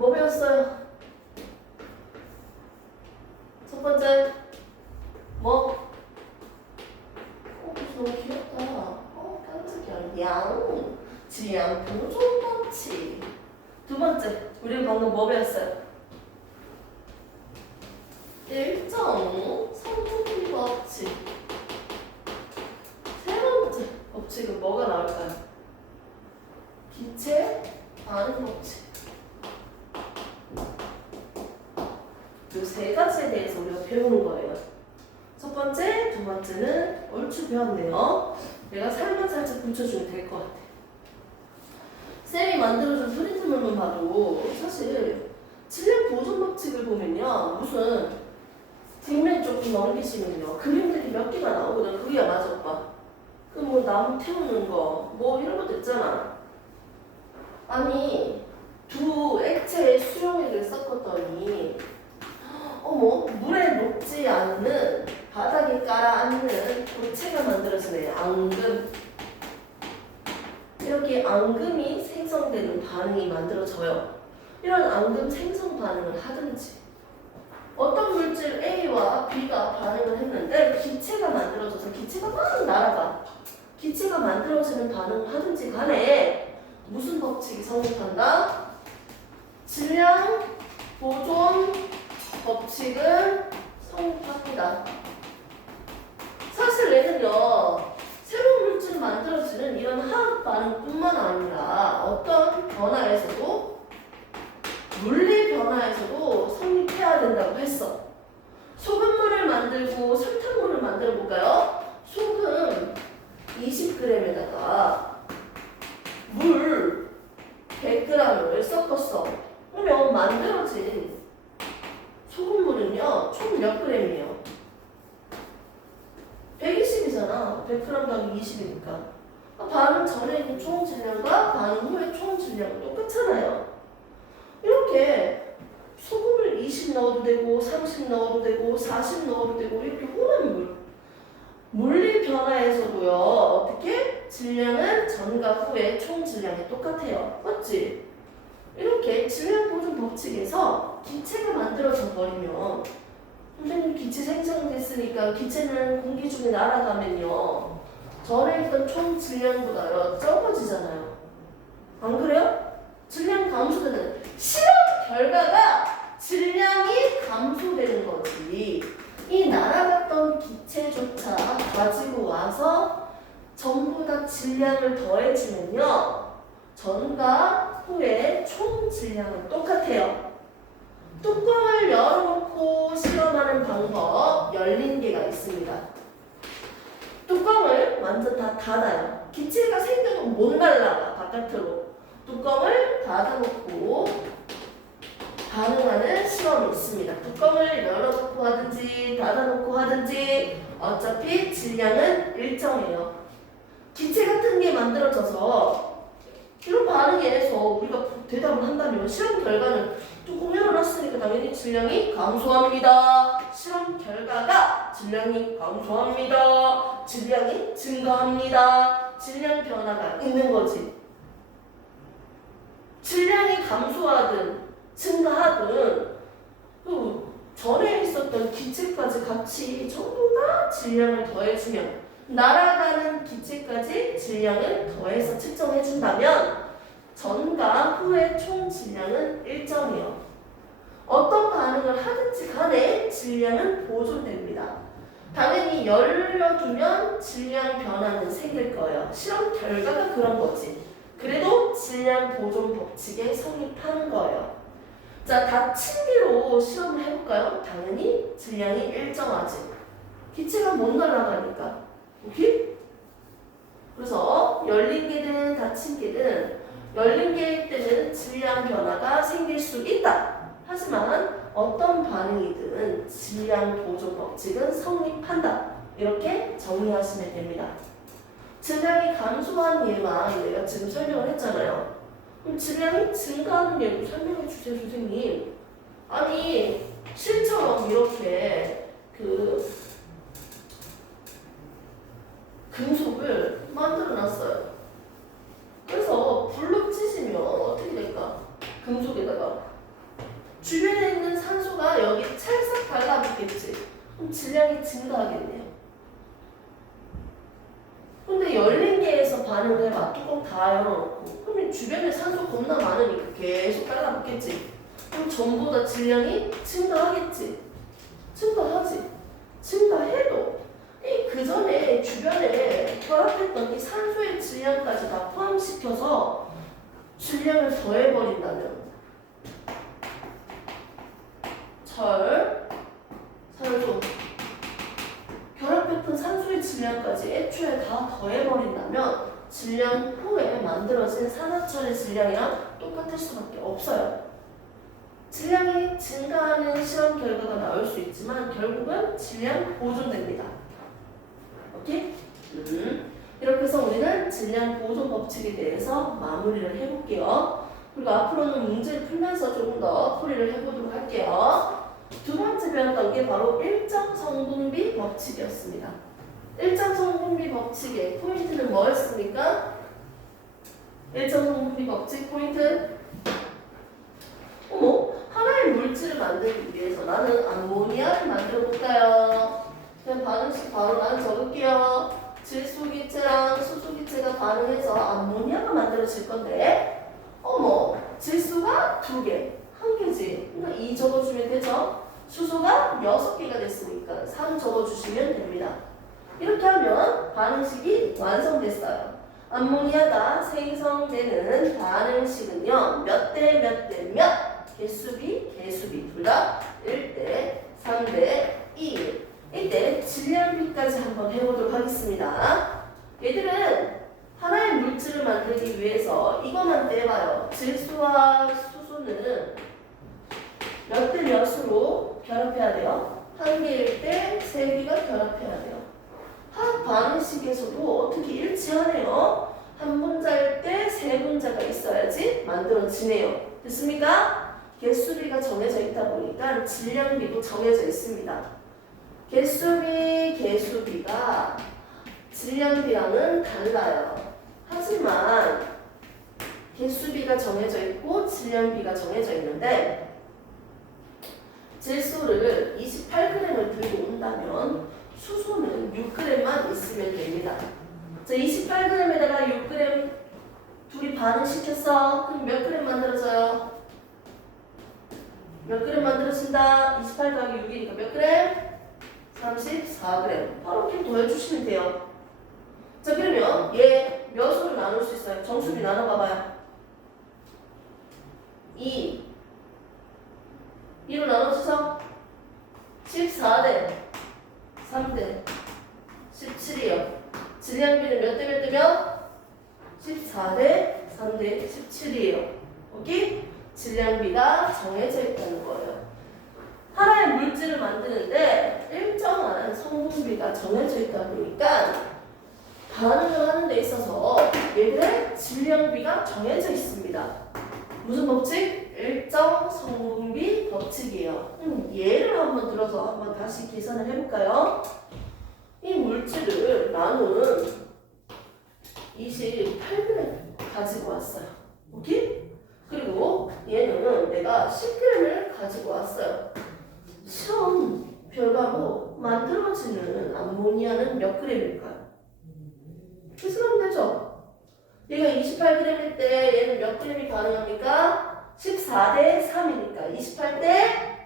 뭐 배웠어요? 첫 번째 뭐? 너무 귀엽다. 깜짝이야. 양 질량 보존 법칙. 두 번째 우리 방금 뭐 배웠어요? 일정 성분비 법칙. 세 번째 법칙은 뭐가 나올까요? 기체 반응 법칙. 이 세 가지에 대해서 우리가 배우는 거예요. 첫 번째, 두 번째는 얼추 배웠네요. 내가 살만 살짝 붙여주면 될 것 같아. 쌤이 만들어준 프린트물만 봐도 사실 질량 보존 법칙을 보면요, 무슨 뒷면 조금 넘기시면요, 그림들이 몇 개가 나오거든. 그게 맞아, 오빠. 그 뭐 나무 태우는 거, 뭐 이런 것도 있잖아. 아니, 두 액체의 수용액을 섞었더니 어머, 물에 녹지 않는 바닥에 깔아앉는 고체가 만들어지네요. 앙금. 이렇게 앙금이 생성되는 반응이 만들어져요. 이런 앙금 생성 반응을 하든지 어떤 물질 A와 B가 반응을 했는데 기체가 만들어져서 기체가 막 날아가. 기체가 만들어지는 반응을 하든지 간에 무슨 법칙이 성립한다? 질량 보존 법칙은 성립합니다. 사실 얘는요, 새로운 물질이 만들어지는 이런 화학 반응뿐만 아니라 어떤 변화에서도, 물리 변화에서도 성립해야 된다고 했어. 소금물을 만들고 설탕물을 만들어 볼까요? 소금 20g에다가 물 100g을 섞었어. 그러면 만들어진 소금물은요, 총 몇 g이에요? 120이잖아. 100g 더하기 20이니까. 반응 전에 있는 총 질량과 반응 후의 총 질량은 똑같잖아요. 이렇게 소금을 20 넣어도 되고 30 넣어도 되고 40 넣어도 되고 이렇게 혼합 물. 물리 변화에서도요, 어떻게? 질량은 전과 후의 총 질량이 똑같아요. 맞지? 이렇게 질량 보존 법칙에서 기체가 만들어져 버리면, 선생님 기체 생성됐으니까 기체는 공기 중에 날아가면요, 전에 있던 총 질량보다 적어지잖아요. 안 그래요? 질량 감소되는, 실험 결과가 질량이 감소되는 거지. 이 날아갔던 기체조차 가지고 와서 전부 다 질량을 더해주면요, 전과 후의 총 질량은 똑같아요. 뚜껑을 열어놓고 실험하는 방법, 열린 개가 있습니다. 뚜껑을 완전 다 닫아요. 기체가 생겨도 못 날아가, 바깥으로. 뚜껑을 닫아놓고 반응하는 실험이 있습니다. 뚜껑을 열어놓고 하든지 닫아놓고 하든지 어차피 질량은 일정해요. 기체 같은 게 만들어져서 이런 반응에서 우리가 대답을 한다면 실험 결과는 뚜껑 열어놨으니까 당연히 질량이 감소합니다. 실험 결과가 질량이 감소합니다. 질량이 증가합니다. 질량 변화가 있는 거지. 질량이 감소하든 증가하든 그 전에 있었던 기체까지 같이 전부 다 질량을 더해주면, 날아가는 기체까지 질량을 더해서 측정해준다면 전과 후의 총 질량은 일정해요. 어떤 반응을 하든지 간에 질량은 보존됩니다. 당연히 열려두면 질량 변화는 생길 거예요. 실험 결과가 그런 거지. 그래도 질량 보존 법칙에 성립하는 거예요. 자, 닫힌 개로 실험을 해볼까요? 당연히 질량이 일정하지. 기체가 못 날아가니까. 오케이? 그래서 열린 개든 닫힌 개든 열린 개 때는 질량 변화가 생길 수 있다. 하지만 어떤 반응이든 질량 보존 법칙은 성립한다. 이렇게 정리하시면 됩니다. 질량이 감소한 예만 내가 지금 설명을 했잖아요. 그럼 질량이 증가하는 예도 설명해 주세요, 선생님. 아니, 실처럼 이렇게 금속을 만들어 놨어요. 그래서 불로 찢으면 어떻게 될까? 금속에다가 주변에 있는 산소가 여기 찰싹 달라붙겠지. 그럼 질량이 증가하겠네요. 근데 열린 개에서 반응을 해봐. 뚜껑 다 열어놓고. 그러면 주변에 산소 겁나 많으니까 계속 달라붙겠지. 그럼 전부 다 질량이 증가하겠지. 증가하지. 증가해도 그 전에 주변에 결합했던 이 산소의 질량까지 다 포함시켜서 질량을 더해버린다면 산소 결합했던 산소의 질량까지 애초에 다 더해버린다면 질량 후에 만들어진 산화철의 질량이랑 똑같을 수밖에 없어요. 질량이 증가하는 실험 결과가 나올 수 있지만 결국은 질량 보존됩니다. 오케이? 이렇게 해서 우리는 질량 보존 법칙에 대해서 마무리를 해볼게요. 그리고 앞으로는 문제를 풀면서 조금 더 풀이를 해보도록 할게요. 두 번째 배웠던 게 바로 일정 성분비 법칙이었습니다. 일정 성분비 법칙의 포인트는 뭐였습니까? 일정 성분비 법칙 포인트. 하나의 물질을 만들기 위해서 나는 암모니아를 만들어 볼까요? 그냥 반응식 바로 나는 적을게요. 질소기체랑 수소기체가 반응해서 암모니아가 만들어질 건데, 질소가 2개, 1개지. 그러니까 2 적어주면 되죠? 수소가 6개가 됐으니까 3 적어주시면 됩니다. 이렇게 하면 반응식이 완성됐어요. 암모니아가 생성되는 반응식은요, 몇 대 몇 대 몇? 개수비 둘 다 1대 3대 2. 이때 질량비까지 한번 해보도록 하겠습니다. 얘들은 하나의 물질을 만들기 위해서 이것만 떼봐요. 질소와 수소는 몇 대 몇으로 결합해야 돼요? 1개일 때 3개가 결합해야 돼요. 화학 반응식에서도 어떻게 일치하네요. 한 분자일 때 3분자가 있어야지 만들어지네요. 됐습니까? 개수비가 정해져 있다 보니까 질량비도 정해져 있습니다. 개수비가 질량비랑은 달라요. 하지만 개수비가 정해져 있고 질량비가 정해져 있는데 질소를 28g을 들고 온다면 수소는 6g만 있으면 됩니다. 자, 28g에다가 6g 둘이 반응시켰어. 그럼 몇 g 만들어져요? 몇 g 만들어진다? 28 더하기 6이니까 몇 g? 34g. 바로 이렇게 더해주시면 돼요. 자, 그러면 얘 몇으로 나눌 수 있어요? 정수비 나눠봐봐요. 2로 나눠줘서 14대 3대 17이요. 질량비는 몇 대 몇 대면? 14대 3대 17이에요. 오케이? 질량비가 정해져 있다는 거예요. 하나의 물질을 만드는데 일정한 성분비가 정해져 있다 보니까 반응을 하는 데 있어서 얘들의 질량비가 정해져 있습니다. 무슨 법칙? 일정 성분비 법칙이에요. 예를 한번 들어서 한번 다시 계산을 해볼까요? 이 물질을 나는 28g 가지고 왔어요. 오케이? 그리고 얘는 내가 10g을 가지고 왔어요. 시험 결과로 만들어지는 암모니아는 몇 g일까요? 계산하면 되죠? 얘가 28g일 때 얘는 몇 g이 가능합니까? 14대 3이니까 28대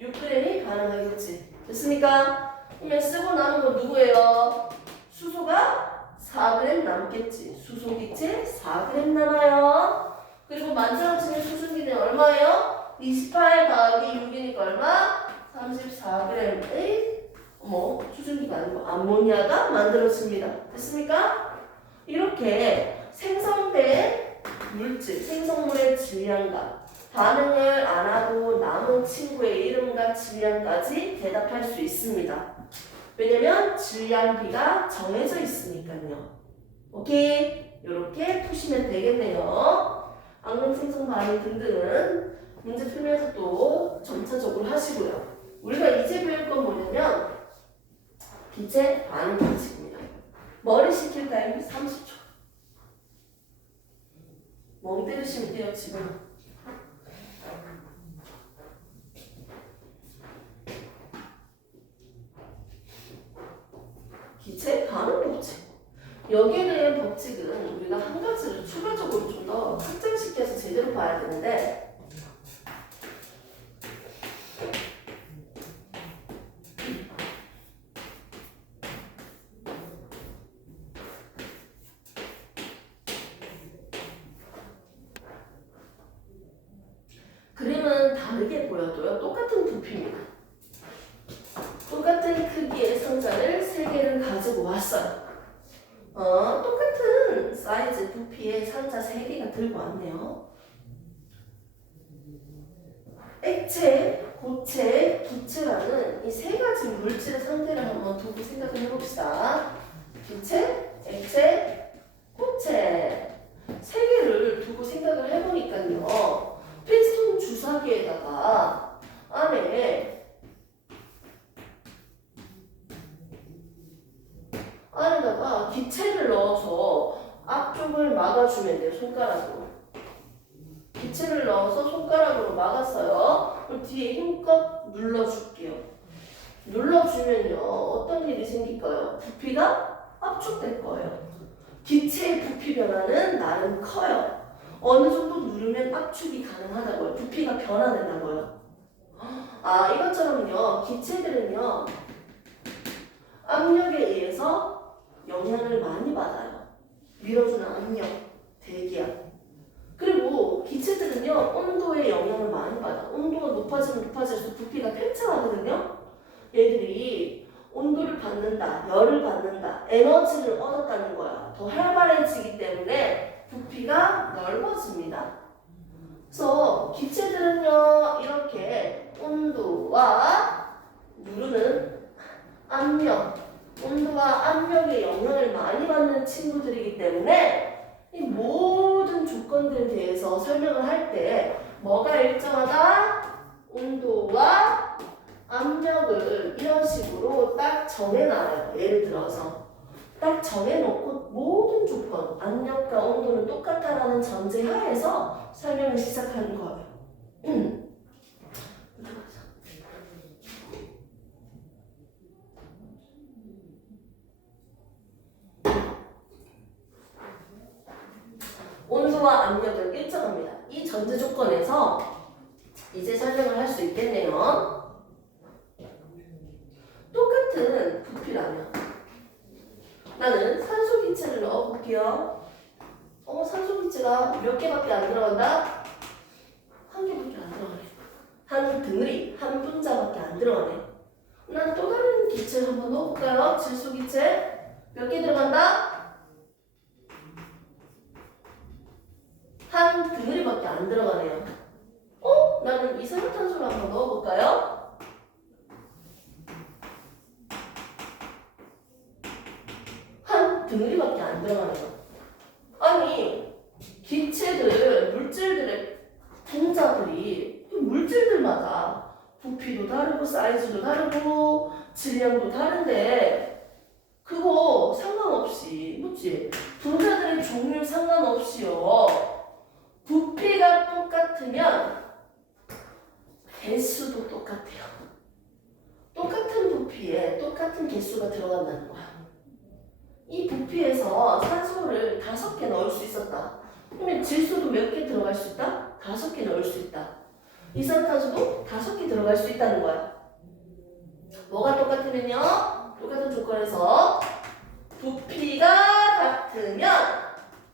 6g이 가능하겠지. 됐습니까? 그러면 쓰고 남은 거 누구예요? 수소가 4g 남겠지. 수소기체 4g 남아요. 그리고 만들어지는 수증기는 얼마예요? 28 더하기 6이니까 얼마? 34g의 수증기가 아니고 암모니아가 만들어집니다. 됐습니까? 이렇게 생성된 물질, 생성물의 질량과 반응을 안 하고 남은 친구의 이름과 질량까지 대답할 수 있습니다. 왜냐면 질량비가 정해져 있으니까요. 오케이? 이렇게 푸시면 되겠네요. 앙금 생성 반응 등등은 문제 풀면서 또 점차적으로 하시고요. 우리가 이제 배울 건 뭐냐면 기체 반응 법칙입니다. 머리 식힐 타임 30초. 멍 때리시면 돼요, 지금. 기체 반응 법칙. 여기에 대한 법칙은 우리가 한 가지를 추가적으로 좀 더 확장시켜서 제대로 봐야 되는데, 그림은 다르게 보여도요 똑같은 부피입니다. 똑같은 크기의 상자를 3개를 가지고 왔어요. 똑같은 사이즈 부피의 상자 3개가 들고 왔네요. 액체, 고체, 기체라는 이 3가지 물질의 상태를 한번 두고 생각을 해봅시다. 기체, 액체, 고체 3개를 두고 생각을 해보니까요. 필스톤 주사기에다가 안에다가 기체를 넣어서 앞쪽을 막아주면 돼요. 손가락으로. 기체를 넣어서 손가락으로 막았어요. 그럼 뒤에 힘껏 눌러줄게요. 눌러주면요. 어떤 일이 생길까요? 부피가 압축될 거예요. 기체의 부피 변화는 나름 커요. 어느 정도 누르면 압축이 가능하다고요. 부피가 변화된다고요. 이것처럼요. 기체들은요. 압력에 의해서 영향을 많이 받아요. 밀어주는 압력, 대기압. 그리고 기체들은요. 온도에 영향을 많이 받아. 온도가 높아지면 높아질수록 부피가 팽창하거든요. 얘들이 온도를 받는다, 열을 받는다, 에너지를 얻었다는 거야. 더 활발해지기 때문에 부피가 넓어집니다. 그래서 기체들은요. 이렇게 온도와 누르는 압력, 온도와 압력의 영향을 많이 받는 친구들이기 때문에 이 모든 조건들에 대해서 설명을 할 때 뭐가 일정하다? 온도와 압력을 이런 식으로 딱 정해놔요. 예를 들어서 딱 정해놓고 모든 조건, 압력과 온도는 똑같다라는 전제 하에서 설명을 시작하는 거예요. 온도와 압력은 일정합니다. 이 전제 조건에서 이제 설명을 할 수 있겠네요. 똑같은 부피라면 나는 산소 기체를 넣어볼게요. 산소 기체가 몇 개밖에 안 들어간다? 한 개밖에 안 들어가네. 한 덩어리, 한 분자밖에 안 들어가네. 난 또 다른 기체를 한번 넣어볼까요? 질소 기체 몇 개 들어간다? 한 덩어리밖에 안 들어가네요. 나는 이산화탄소를 한번 넣어볼까요? 한 덩어리밖에 안 들어가네요. 아니, 기체들, 물질들의 분자들이 물질들마다 부피도 다르고 사이즈도 다르고 질량도 다른데 그거 상관없이, 그치? 분자들의 종류 상관없이요. 부피가 똑같으면 개수도 똑같아요. 똑같은 부피에 똑같은 개수가 들어간다는 거야. 이 부피에서 산소를 5개 넣을 수 있었다. 그러면 질소도 몇 개 들어갈 수 있다? 5개 넣을 수 있다. 이산화탄소도 5개 들어갈 수 있다는 거야. 뭐가 똑같으면요? 똑같은 조건에서 부피가 같으면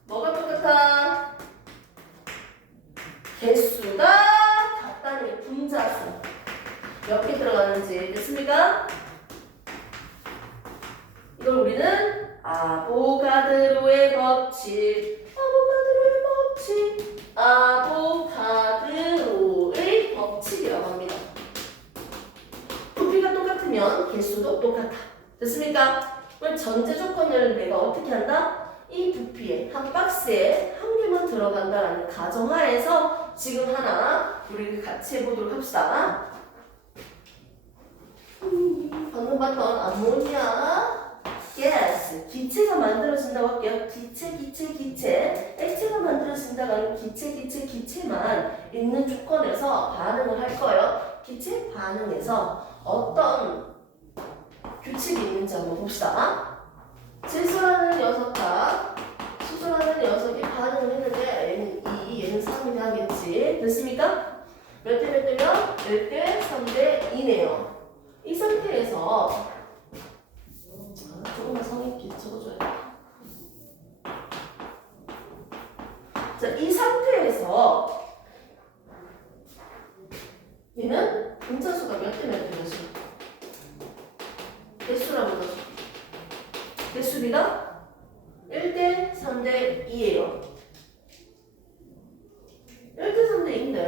뭐가 똑같아? 개수가 같다는 분자수. 몇 개 들어가는지 됐습니까? 이걸 우리는 아보가드로의 법칙, 아보가드로의 법칙이라고 합니다. 부피가 똑같으면 개수도 똑같아. 됐습니까? 그럼 전제 조건을 내가 어떻게 한다? 이 부피에 한 박스에 한 개만 들어간다라는 가정하에서 지금 하나 우리 같이 해보도록 합시다. 방금 봤던 암모니아 가스 기체가 만들어진다고 할게요. 기체 액체가 만들어진다고 하는 기체만 있는 조건에서 반응을 할 거예요. 기체 반응에서 어떤 규칙이 있는지 한번 봅시다. 질소라는 녀석과 수소라는 녀석이 반응을 했는데 얘는 2, 얘는 3이 하겠지. 됐습니까? 몇 대 몇 대면 1대 3대 2네요. 이 상태에서 조금만 성의 적어줘야 자, 이 상태에서 얘는 분자수가 몇 대 몇 대면서 개수라고 넣어줘. 개수비가 1대 3대 2예요. 1대 3대 2인데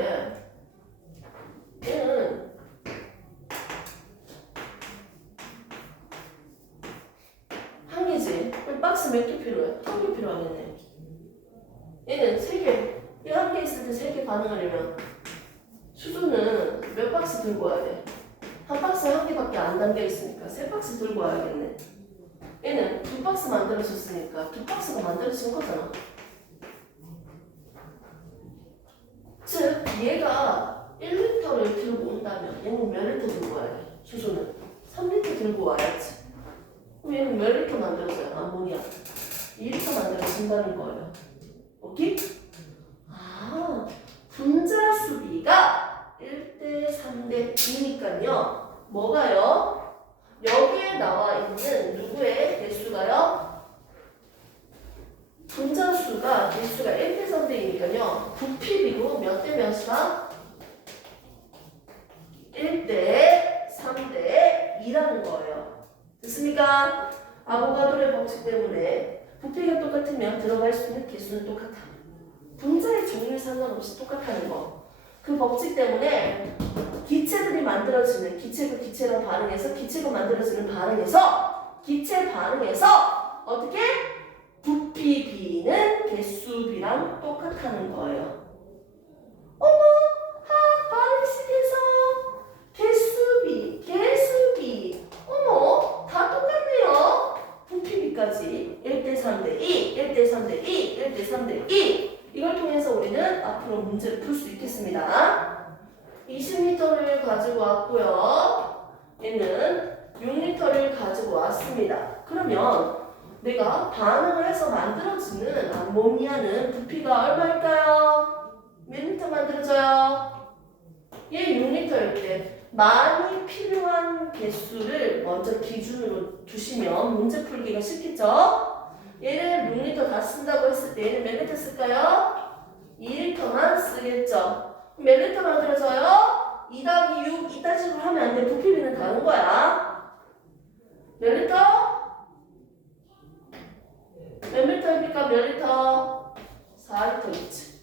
얘는 한 개지. 그럼 박스 몇 개 필요해? 한 개 필요하겠네. 얘는 3개. 이 한 개 있을 때 3개 반응하려면 수소는 몇 박스 들고 와야 돼? 한 박스에 한 개밖에 안 담겨 있으니까 3박스 들고 와야겠네. 얘는 2박스 만들어졌으니까 2박스가 만들어진 거잖아. 즉 얘가 1리터를 들고 온다면 얘는 몇 리터 들고 와야 돼? 수소는 3리터 들고 와야지. 그럼 얘는 몇 리터 만들어져요? 암모니아 2리터 만들어진다는 거예요. 오케이? 아, 분자수비가 1대 3대 2니까요. 뭐가요? 여기에 나와 있는 누구의 개수가요? 분자수가 개수가 1대 3대 2니까요. 부피비도 몇 대 몇이다? 1대 3대 2라는 거예요. 됐습니까? 아보가드로의 법칙 때문에 부피가 똑같으면 들어갈 수 있는 개수는 똑같아. 분자의 종류에 상관없이 똑같다는 거. 그 법칙 때문에 기체들이 만들어지는 기체가 기체랑 반응해서 기체가 만들어지는 반응에서 기체 반응에서 어떻게? 부피비는 개수비랑 똑같다는 거예요. 어머! 화학 반응식에서 개수비 어머! 다 똑같네요. 부피비까지 1대 3대 2, 1대 3대 2, 1대 3대 2 이걸 통해서 우리는 앞으로 문제를 풀 수 있겠습니다. 20리터를 가지고 왔고요. 얘는 6리터를 가지고 왔습니다. 그러면 내가 반응을 해서 만들어지는 암모니아는 부피가 얼마일까요? 몇 리터 만들어져요? 얘 6리터일 때 많이 필요한 개수를 먼저 기준으로 두시면 문제 풀기가 쉽겠죠? 얘를 6리터 다 쓴다고 했을 때 얘는 몇 리터 쓸까요? 2리터만 쓰겠죠? 몇 리터 만들어져요? 2 더하기 6 이딴 식으로 하면 안 돼. 부피비는 다른 거야. 몇 리터? 몇 리터입니까? 몇 리터? 4리터겠지.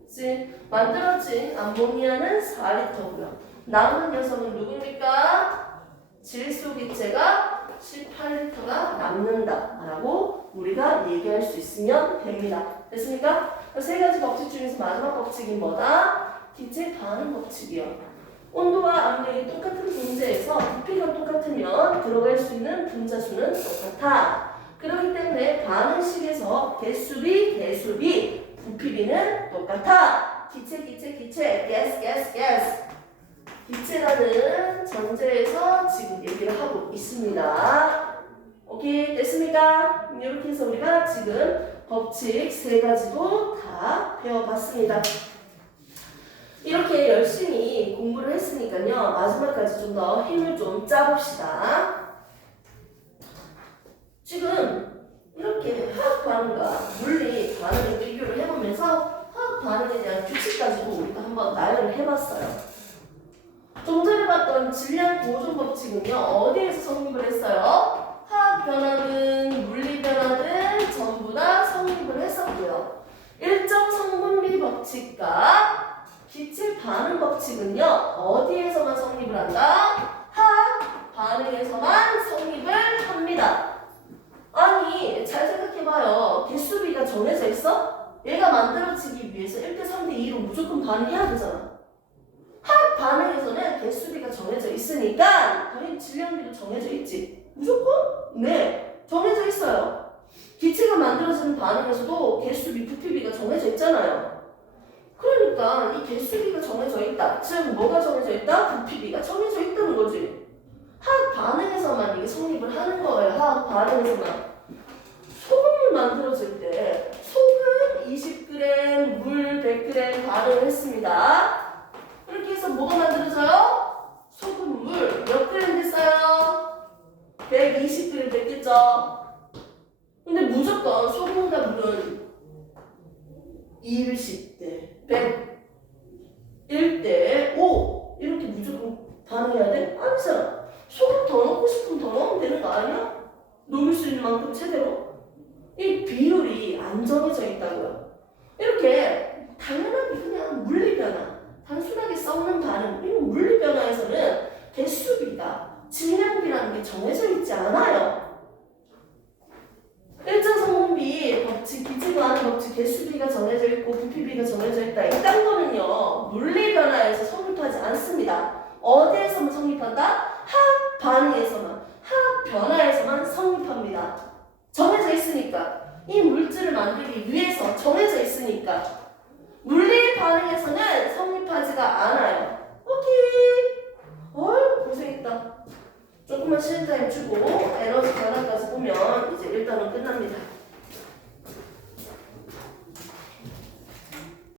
그치? 만들어진 암모니아는 4리터고요. 남은 녀석은 누굽니까? 질소 기체가 18리터가 남는다라고 우리가 얘기할 수 있으면 됩니다. 됐습니까? 세 가지 법칙 중에서 마지막 법칙이 뭐다? 기체 반응 법칙이요. 온도와 압력이 똑같은 분자에서 부피가 똑같으면 들어갈 수 있는 분자수는 똑같아. 그렇기 때문에 반응식에서 개수비, 부피비는 똑같아. 기체, 가스. 기체라는 전제에서 지금 얘기를 하고 있습니다. 오케이, 됐습니까? 이렇게 해서 우리가 지금 법칙 세 가지도 다 배워봤습니다. 이렇게 열심히 공부를 했으니까요. 마지막까지 좀 더 힘을 좀 짜봅시다. 지금 이렇게 화학 반응과 물리 반응을 비교를 해보면서 화학 반응에 대한 규칙 가지고 우리가 한번 나열을 해봤어요. 좀 전에 봤던 질량 보존 법칙은요. 어디에서 성립을 했어요? 화학 변화든 물리 변화든 전부 다 성립을 했었고요. 일정 성분비 법칙과 기체 반응 법칙은요. 어디에서만 성립을 한다? 화학 반응에서만 성립을 합니다. 아니 잘 생각해봐요. 개수비가 정해져 있어? 얘가 만들어지기 위해서 1대 3대 2로 무조건 반응해야 되잖아. 화학 반응에서는 개수비가 정해져 있으니까 당연히 질량비도 정해져 있지. 무조건? 네, 정해져 있어요. 기체가 만들어지는 반응에서도 개수비, 부피비가 정해져 있잖아요. 그러니까 이 개수비가 정해져 있다. 즉 뭐가 정해져 있다? 부피비가 정해져 있다는 거지. 화학 반응에서만 이게 성립을 하는 거예요. 화학 반응에서만. 만들어질 때 소금 20g, 물 100g 반응을 했습니다. 이렇게 해서 뭐가 만들어져요? 소금, 물 몇 그램 됐어요? 120g 됐겠죠? 근데 무조건 소금과 물은 20대 100대 5 이렇게 무조건 반응해야 돼? 아니잖아. 소금 더 넣고 싶으면 더 넣으면 되는 거 아니야? 녹일 수 있는 만큼 최대로. 이 비율이 안 정해져 있다고요. 이렇게 당연하게 그냥 물리변화, 단순하게 썩는 반응, 이런 물리변화에서는 개수비가, 질량비라는 게 정해져 있지 않아요. 일정 성분비 법칙, 기지관의 법칙, 개수비가 정해져 있고 부피비가 정해져 있다. 이딴 거는요, 물리변화에서 성립하지 않습니다. 어디에서만 성립한다? 화학 반응에서만, 화학 변화에서만 성립합니다. 정해져 있으니까. 이 물질을 만들기 위해서 정해져 있으니까. 물리 반응에서는 성립하지가 않아요. 오케이. 어휴, 고생했다. 조금만 쉬는 타임 주고 에너지 변화까지 보면 이제 1단은 끝납니다.